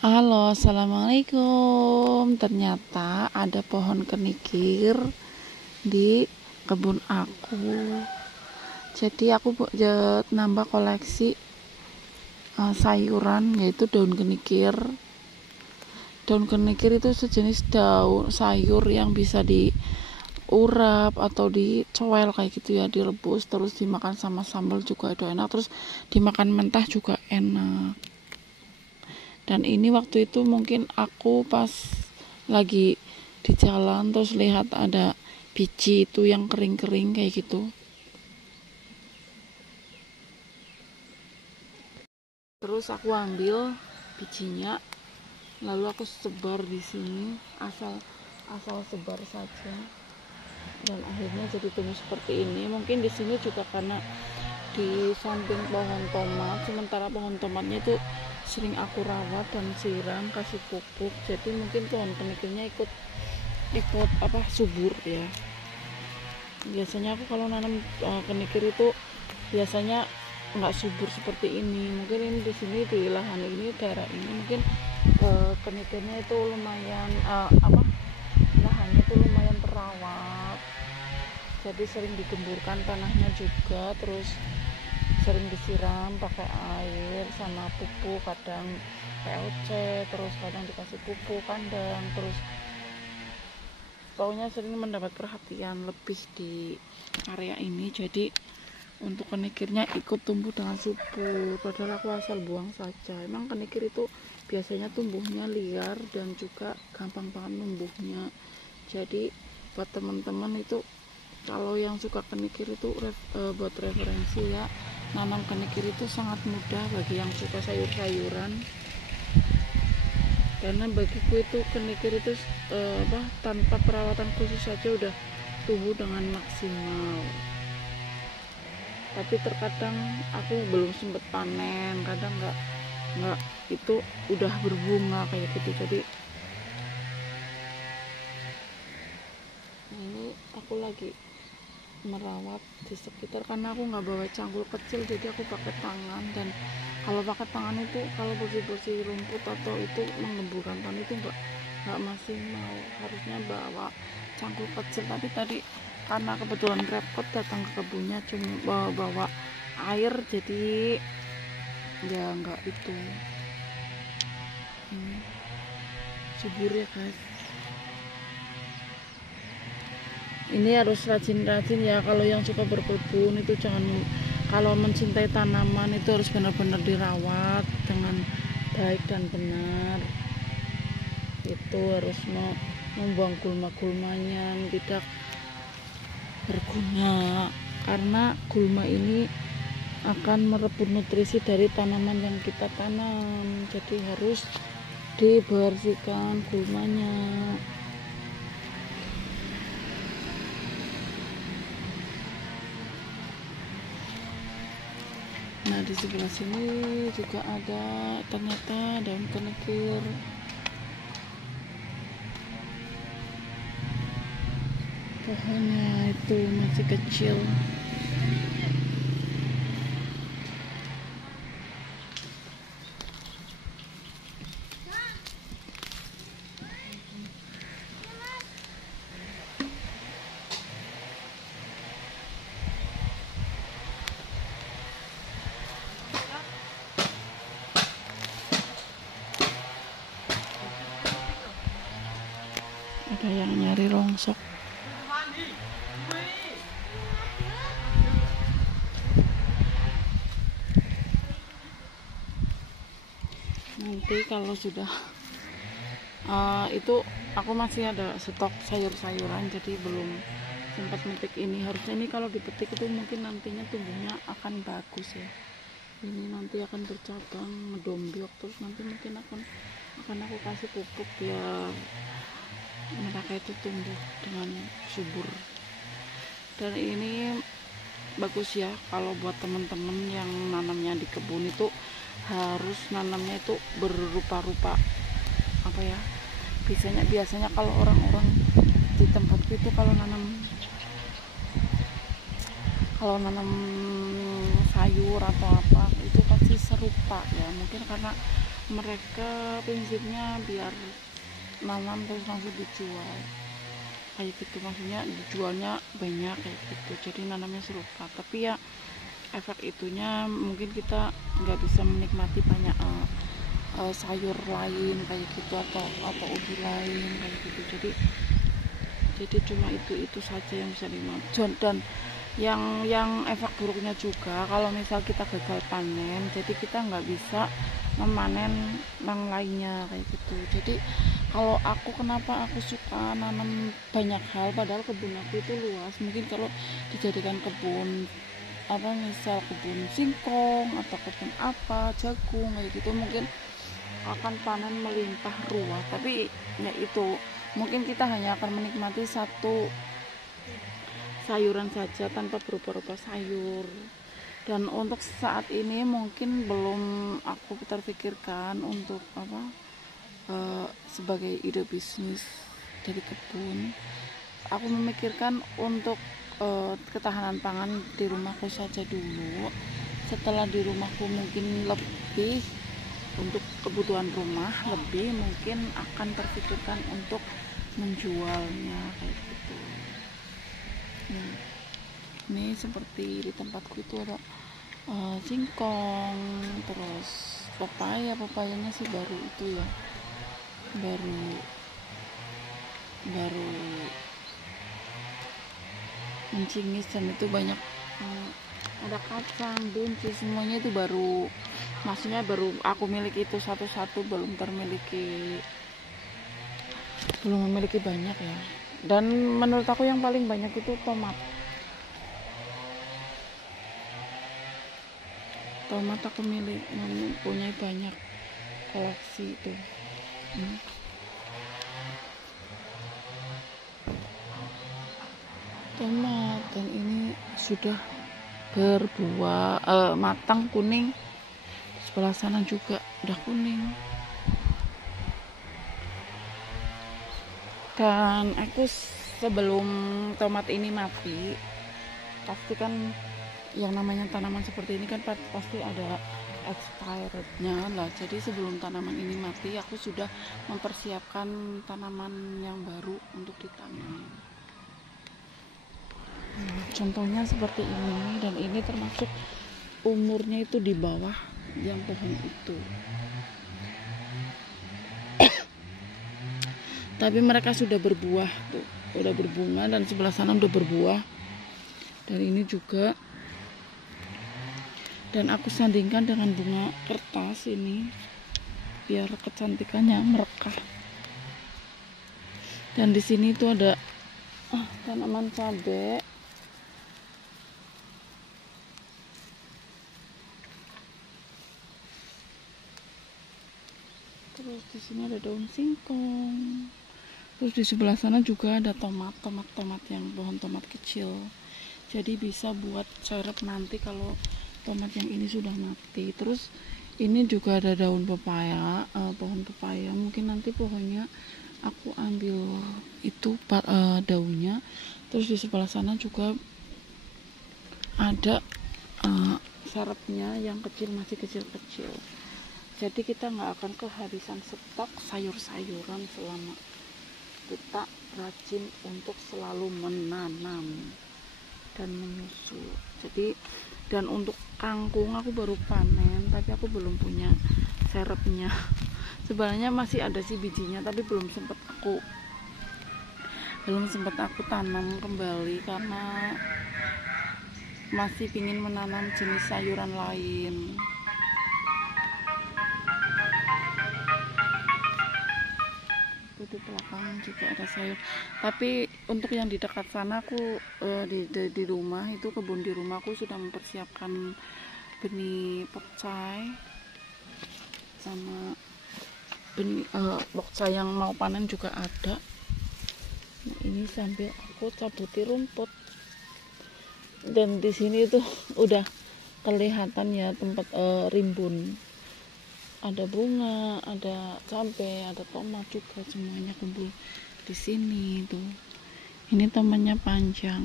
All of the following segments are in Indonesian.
Halo, assalamualaikum. Ternyata ada pohon kenikir di kebun aku. Jadi aku nambah koleksi sayuran, yaitu daun kenikir. Daun kenikir itu sejenis daun sayur yang bisa diurap atau dicoel kayak gitu ya, direbus terus dimakan sama sambal juga ada enak, terus dimakan mentah juga enak. Dan ini waktu itu mungkin aku pas lagi di jalan terus lihat ada biji itu yang kering-kering kayak gitu, terus aku ambil bijinya lalu aku sebar di sini, asal sebar saja, dan akhirnya jadi tumbuh seperti ini. Mungkin di sini juga karena di samping pohon tomat, sementara pohon tomatnya itu sering aku rawat dan siram, kasih pupuk, jadi mungkin pohon kenikirnya ikut subur ya. Biasanya aku kalau nanam kenikir itu biasanya nggak subur seperti ini. Mungkin ini di sini di lahan ini, daerah ini mungkin kenikirnya itu lumayan lahannya itu lumayan terawat, jadi sering digemburkan tanahnya juga, terus sering disiram pakai air sama pupuk, kadang PLC, terus kadang dikasih pupuk kandang, terus pokoknya sering mendapat perhatian lebih di area ini. Jadi untuk kenikirnya ikut tumbuh dengan subur, padahal aku asal buang saja. Emang kenikir itu biasanya tumbuhnya liar dan juga gampang banget numbuhnya. Jadi buat teman-teman itu kalau yang suka kenikir itu buat referensi ya, nanam kenikir itu sangat mudah bagi yang suka sayur-sayuran, karena bagiku itu kenikir itu tanpa perawatan khusus saja udah tumbuh dengan maksimal. Tapi terkadang aku belum sempet panen, kadang nggak itu udah berbunga kayak gitu. Jadi ini aku lagi merawat di sekitar, karena aku nggak bawa cangkul kecil, jadi aku pakai tangan. Dan kalau pakai tangan itu, kalau bersih-bersih rumput atau itu mengemburkan tanah itu nggak maksimal, harusnya bawa cangkul kecil. Tapi tadi karena kebetulan repot datang ke kebunnya cuma bawa air, jadi ya nggak itu subur ya guys. Ini harus rajin-rajin ya, kalau yang suka berkebun itu jangan, kalau mencintai tanaman itu harus benar-benar dirawat dengan baik dan benar. Itu harus membuang gulma-gulmanya yang tidak berguna, karena gulma ini akan merebut nutrisi dari tanaman yang kita tanam. Jadi harus dibersihkan gulmanya. Nah di sebelah sini juga ada ternyata daun kenikir. Pohonnya itu masih kecil. Ada yang nyari rongsok. Nanti kalau sudah itu aku masih ada stok sayur-sayuran, jadi belum sempat metik ini. Harusnya ini kalau dipetik itu mungkin nantinya tumbuhnya akan bagus ya. Ini nanti akan bercabang, mendombyok, terus nanti mungkin akan aku kasih pupuk biar mereka itu tumbuh dengan subur. Dan ini bagus ya kalau buat teman-teman yang nanamnya di kebun itu, harus nanamnya itu berupa-rupa apa ya, biasanya kalau orang-orang di tempatku itu kalau nanam sayur atau apa itu pasti serupa ya, mungkin karena mereka prinsipnya biar nanam terus langsung dijual kayak gitu, maksudnya dijualnya banyak kayak gitu, jadi nanamnya serupa. Tapi ya efek itunya mungkin kita nggak bisa menikmati banyak sayur lain kayak gitu, atau ubi lain kayak gitu. Jadi cuma itu saja yang bisa dimakan. Dan yang efek buruknya juga kalau misal kita gagal panen, jadi kita nggak bisa memanen yang lainnya kayak gitu. Jadi kalau aku, kenapa aku suka nanam banyak hal padahal kebun aku itu luas, mungkin kalau dijadikan kebun misal kebun singkong atau kebun jagung kayak gitu, mungkin akan panen melimpah ruah. Tapi ya itu, mungkin kita hanya akan menikmati satu sayuran saja tanpa berubah-ubah sayur. Dan untuk saat ini mungkin belum aku terpikirkan untuk sebagai ide bisnis dari kebun. Aku memikirkan untuk ketahanan pangan di rumahku saja dulu. Setelah di rumahku mungkin lebih untuk kebutuhan rumah lebih, mungkin akan terpikirkan untuk menjualnya kayak gitu. Nah, ini seperti di tempatku itu ada singkong, terus papayanya sih baru itu ya, baru mencingis, dan itu banyak ada kacang, buncis, semuanya itu baru, maksudnya baru aku miliki itu satu-satu, belum memiliki banyak ya. Dan menurut aku yang paling banyak itu tomat aku mempunyai banyak koleksi itu. Tomat, dan ini sudah berbuah matang kuning. Sebelah sana juga udah kuning. Dan aku sebelum tomat ini mati, pasti kan yang namanya tanaman seperti ini kan pasti ada expirednya lah. Jadi sebelum tanaman ini mati, aku sudah mempersiapkan tanaman yang baru untuk ditanam. Contohnya seperti ini, dan ini termasuk umurnya itu di bawah yang pohon itu. Tapi mereka sudah berbuah tuh, udah berbunga, dan sebelah sana udah berbuah. Dan ini juga, dan aku sandingkan dengan bunga kertas ini biar kecantikannya merekah. Dan di sini tuh ada tanaman cabai. Terus di sini ada daun singkong. Terus di sebelah sana juga ada tomat yang pohon tomat kecil. Jadi bisa buat serep nanti kalau tomat yang ini sudah mati. Terus ini juga ada daun pepaya, pohon pepaya. Mungkin nanti pohonnya aku ambil itu daunnya. Terus di sebelah sana juga ada serepnya yang kecil, masih kecil-kecil. Jadi kita nggak akan kehabisan stok sayur-sayuran selama kita rajin untuk selalu menanam dan menyusul. Jadi, dan untuk kangkung aku baru panen, tapi aku belum punya serepnya. Sebenarnya masih ada sih bijinya, tapi belum sempat aku tanam kembali karena masih ingin menanam jenis sayuran lain. Di belakang juga ada sayur, tapi untuk yang di dekat sana aku di rumah itu, kebun di rumahku sudah mempersiapkan benih pokcai sama benih pokcai yang mau panen juga ada. Nah, ini sambil aku cabuti rumput, dan di sini tuh udah kelihatan ya tempat rimbun. Ada bunga, ada cabai, ada tomat juga, semuanya kumpul di sini tuh. Ini tamannya panjang.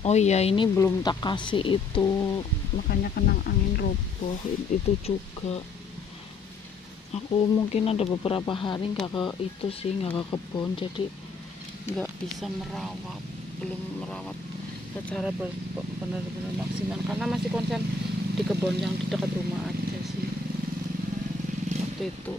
Oh iya, ini belum tak kasih itu, makanya kena angin roboh itu juga. Aku mungkin ada beberapa hari nggak ke itu sih, nggak ke kebun, jadi nggak bisa merawat, belum merawat secara benar-benar maksimal karena masih konsen di kebun yang di dekat rumah aja sih waktu itu.